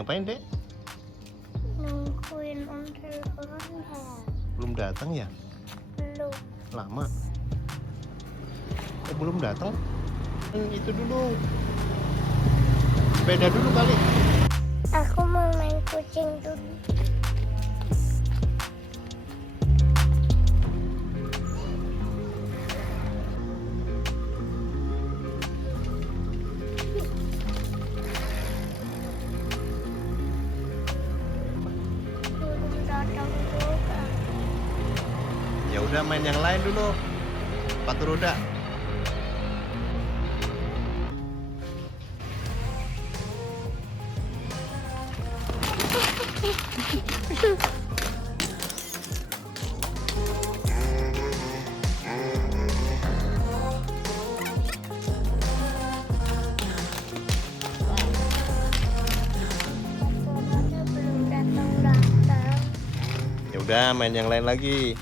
ngapain, Dek? Nungguin Om teleponnya. Belum datang ya? Belum. Lama. Belum datang. Itu dulu. Sepeda dulu kali. Aku mau main kucing dulu. Belum datang juga. Ya udah main yang lain dulu. Sepatu roda. Teleponnya belum datang. Ya udah main yang lain lagi.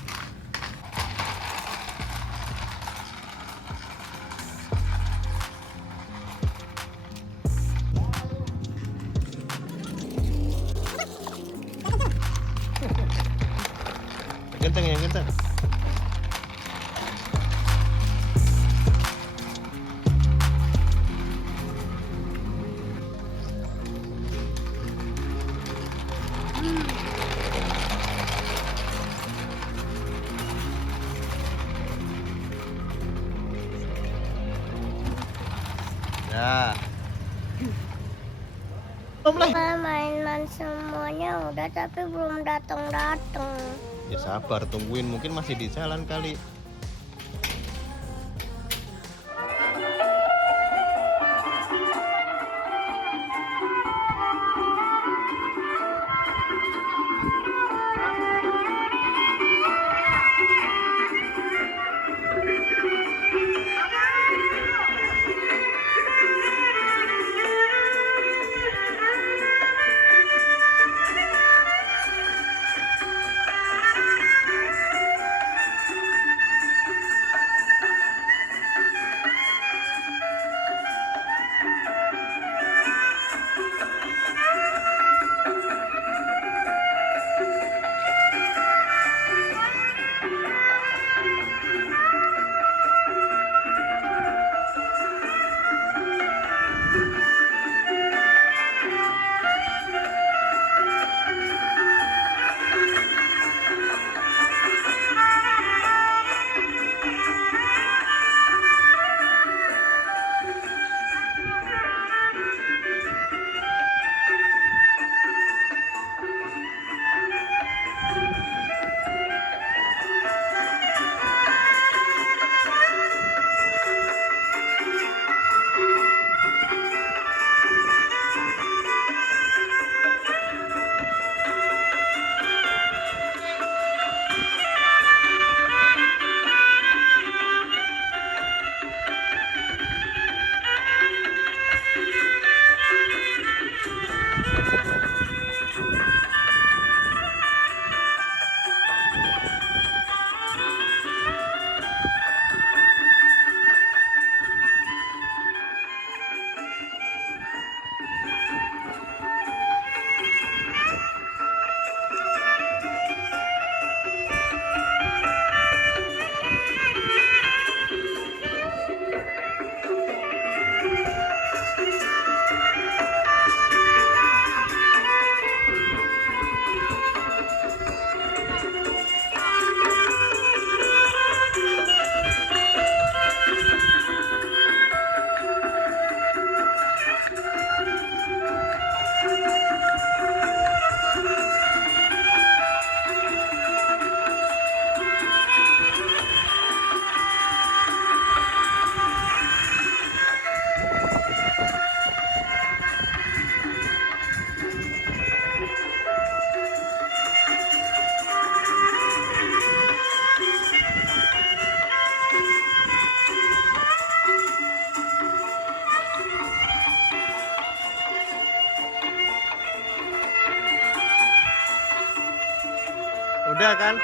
Kenceng yang kenceng. Ya. Mainan semuanya udah tapi belum datang. Ya sabar, tungguin, mungkin masih di jalan kali. Udah kan?